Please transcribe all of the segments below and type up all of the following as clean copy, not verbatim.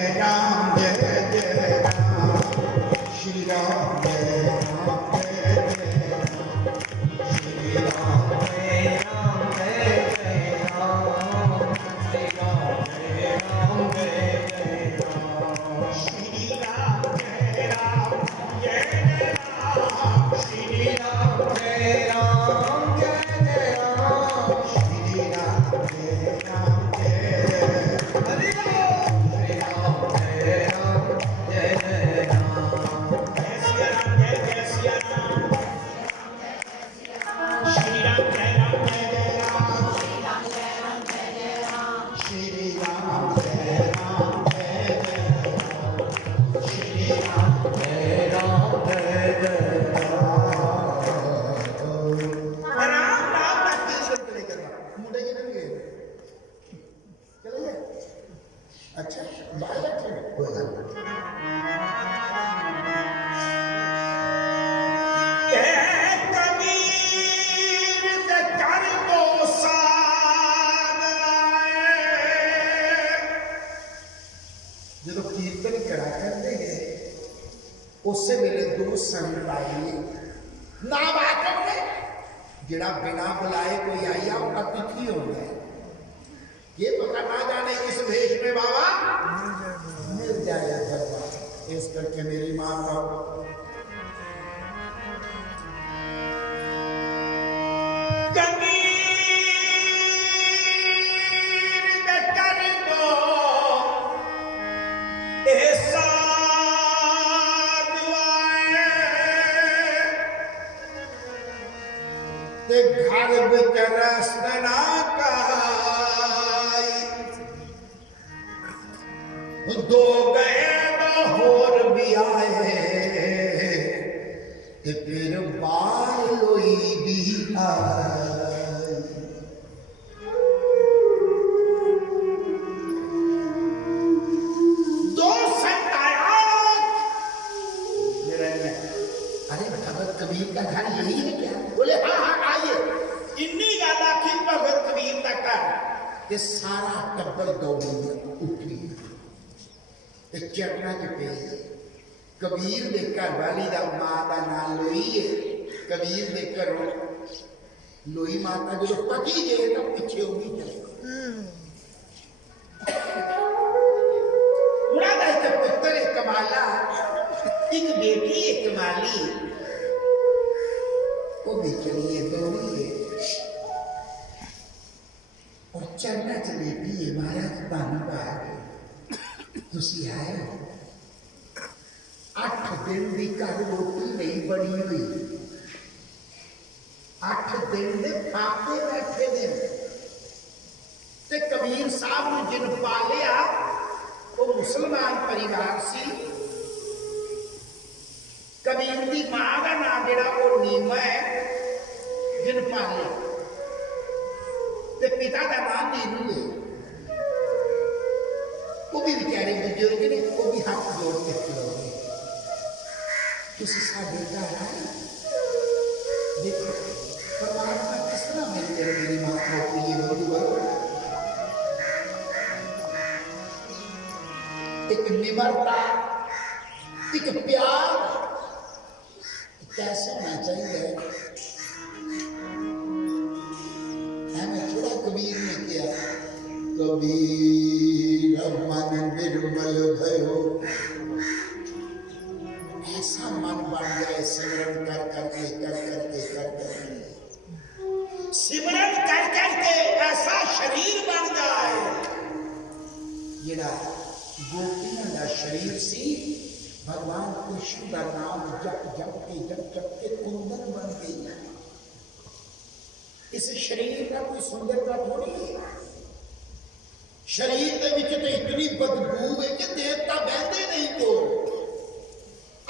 राम जय जय राम श्री राम जय राम जय जय राम श्री राम जय राम जय जय राम श्री राम जय राम जय जय राम श्री राम जय राम जय जय राम श्री राम जय राम जय जय राम श्री राम जय राम जय जय हरि बोल श्री राम जय राम जय जय राम जय सिया राम जय सिया राम श्री राम जय राम जय जय राम श्री राम जय राम जय जय राम श्री राम जय राम जय जय राम राम राम का कीर्तन करेगा मुंडे के नहीं गए चलिए अच्छा बाहर बैठे कोई बात नहीं जो कीर्तन करा करते हैं उससे मेरे दो संग आए ना बात जरा बिना बुलाए कोई आया अतिथि हो गए ये पता ना जाने किस भेष में बाबा मिल जाए भगवान इस करके मेरी माँ बाबा घर बिचरस्तना दो गए होर भी आए ते फिर बाल लोई भी आए दो संत आया अरे भगत कबीर का घर यही है क्या बोले हाँ हाँ आइए इन्नी गाला की भगत कबीर तक ये सारा टब्बर दौड़ी उठी चढ़ना के पे कबीर दे घर वाली दा मां दा नाम लोई है कबीर दे घरों लोई माता जो पति गए तो पीछे होगी उड़ा एक पुत्र एक कमाला एक बेटी एक कमाली वो बेचलिए दौड़ी है और चलना चले पिए महाराज पानी पा गए तुसी आए 8 दिन की घर रोटी नहीं बनी हुई 8 दिन के पापे बैठे दिन ते कबीर साहब ने जिन पालिया वो मुसलमान परिवार सी कबीर की मां का नाम जेड़ा वो नीमा है जिन पालिया ते पिता का नाम नीरू है वो भी बेचारे बुजुर्ग ने वो भी हाथ जोड़ के खड़ोगे किसी साधे का है देखो परमात्मा किस तरह मिलते हैं मेरी माता को ये बोलो एक निमरता एक प्यार कैसे होना चाहिए हमें थोड़ा कबीर ने किया कबीर मन निर्मल भयो ऐसा मन बन जाए सिमरन कर करके सिमरन कर करके ऐसा शरीर बन जाए जेड़ा गोपियों का शरीर सी भगवान कृष्ण का नाम जप के कुंदन बन गई इस शरीर का कोई सुंदरता थोड़ी है शरीर के विच तो इतनी बदबू है कि देवता बहते नहीं को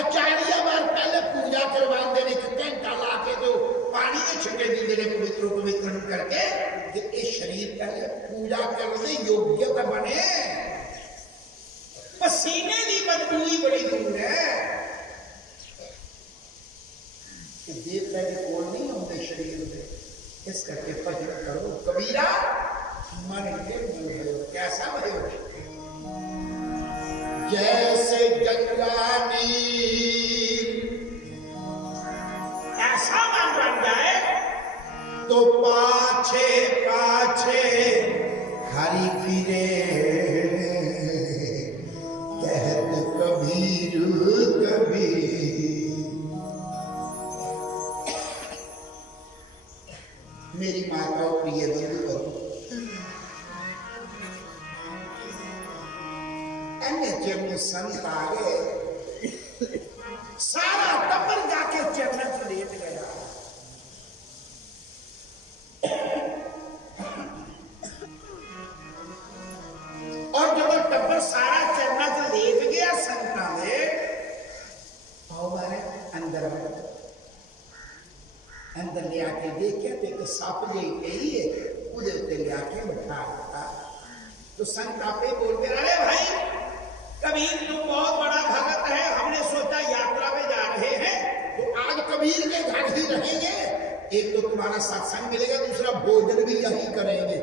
आचार्य बार पहले पूजा करवाते हैं 1 घंटा ला के तो पानी के छिटे देते हैं पवित्र करके कि ये शरीर पहले पूजा करने योग्यता बने पसीने की बदबू ही बड़ी दूर है कि देवता के कोल नहीं होते शरीर में इस करके भजन करो कबीरा मन निर्मल भयो कैसा भयो जैसे गंगा नीर ऐसा मन बन जाए तो पाछे पाछे हरि फिरे कहत कबीर कबीर। मेरी माता प्रिय बंधु जब संत आ गए सारा टब्बर जाके चरणों से लेट गया। और जब टब्बर सारा चरणों से लेट गया संता ने आओ मारे अंदर अंदर ले आके देखा तो एक सप जी गई है उधर उत्ते ले आके बैठा दिता। तो संत आपे बोल के अरे भाई कबीर तुम बहुत बड़ा भगत है, हमने सोचा यात्रा में जा रहे हैं तो आज कबीर के घर ही रहेंगे। एक तो तुम्हारा सत्संग मिलेगा, दूसरा भोजन भी यही करेंगे।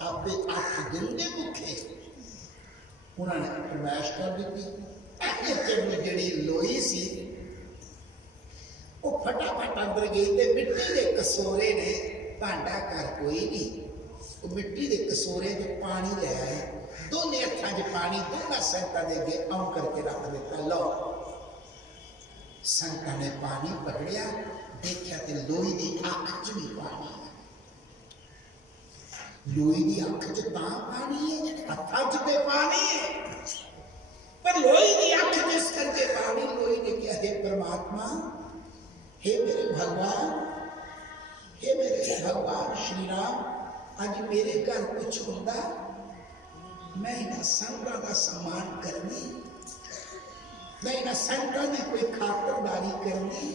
आप 8 दिन के भूखे उन्होंने फरमाइश कर दी। जी लोई सी वो फटाफट अंदर गई तो मिट्टी के कसोरे ने भांडा कर कोई नहीं, वो मिट्टी के कसोरे में पानी ले आए, दोनों हथा च पानी दोनों संतां दे अगे आउं करके रख दिता। लो संतां ने पानी पकड़िया, देखा तो लोई की अख च भी पानी है। लोई की अख च तां पानी है, हथा च ते पानी है, पर लोई की अख जिस करके पानी। लोई ने क्या हे परमात्मा, हे मेरे भगवान, हे मेरे भगवान श्री राम, आज मेरे घर कुछ होता मैं इन्हें संतां का सम्मान करनी, मैं इन्हें संतां की कोई खातरदारी करनी,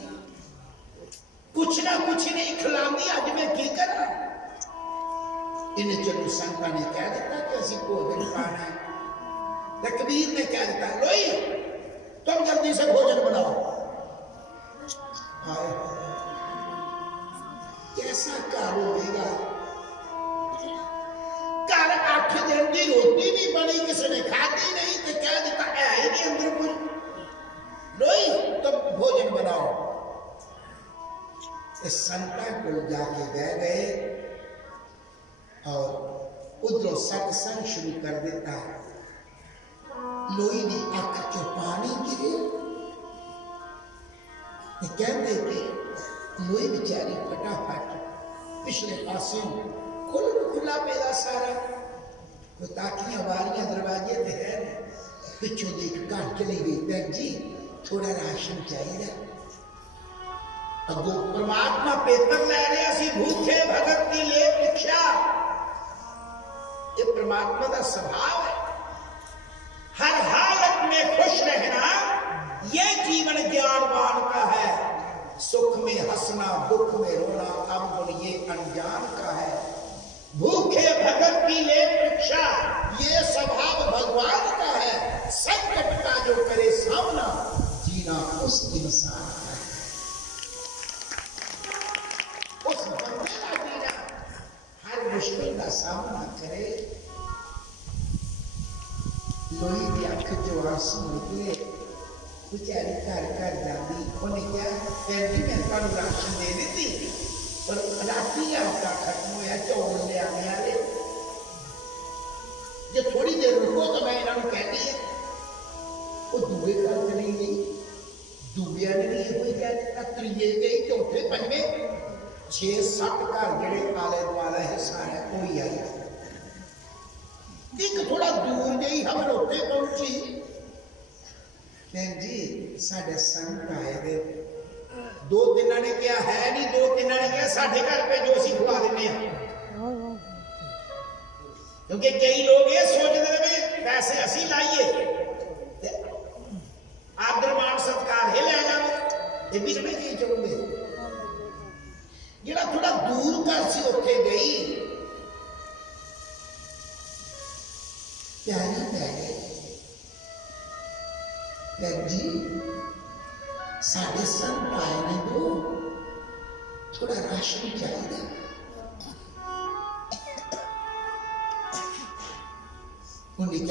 कुछ ना कुछ नहीं खिलानी, आज मैं की करा। इन्हें चलो संतां ने कह दिता कि असीं भोजन खाना है। कबीर ने कह दिता लोई तुम जल्दी से भोजन बनाओ। कैसा घर होगा, घर 8 दिन की रोटी नहीं बनी, किसी ने खाती नहीं, तो कह दिता है ही नहीं अंदर कुछ। लोई तुम भोजन बनाओ। इस संता को जाके गए और उधरों सत्संग शुरू कर देता। लोई की अख चो पानी गिरे, कहते कि लोई बेचारी फटाफट पिछले पासे खुला पेदा सारा, कोई ताकियां बारियां दरवाजे ते है, पिछों देख घर चली गई। भैन जी थोड़ा राशन चाहिए। अगो परमात्मा पेपर लै रहे, असी भूखे भगत की ले भिक्षा। ये परमात्मा का स्वभाव है, हर हालत में खुश रहना ये जीवन ज्ञानवान का है। सुख में हंसना, दुख में रोना, अब ये अनजान का है। भूखे भगत की ले भिक्षा, ये स्वभाव भगवान का है। संकट का जो करे सामना, जीना उस इंसान का है, उस बंदे का जीना हर मुश्किल का सामना करे। लोई की अख चो आंसू निकले, बेचारी घर घर जाती। उन्हें क्या भैन जी मैं तुहानू राशन दे दी, पर राती आटा खत्म होया, चौल ले आने वाले, जो थोड़ी देर रुको तो मैं इन्होंने कहती है। वो दूए घर चली गई, दूबिया ने भी यही कह दिता, त्रीए गई, चौथे पंजे 6-7 घर जेड़े आले दुआले है सारे कोई आई। एक थोड़ा दूर गई हम रोते पहुंची, भैन जी साढ़े संत आए थे। 2-3 ने क्या है नहीं, 2-3 ने क्या साढ़े घर पे जो असीं खुआ देने, क्योंकि कई लोग ये सोचते हैं पैसे असीं लाइए आदर मान सत्कार ही लै जाओ, ये भी नहीं कही चाहते। जेड़ा थोड़ा दूर घर सी उत्थे गई, प्यारी पै गई। भैन जी साढ़े संत आए ने, दो थोड़ा राशन चाहिए। उन्हें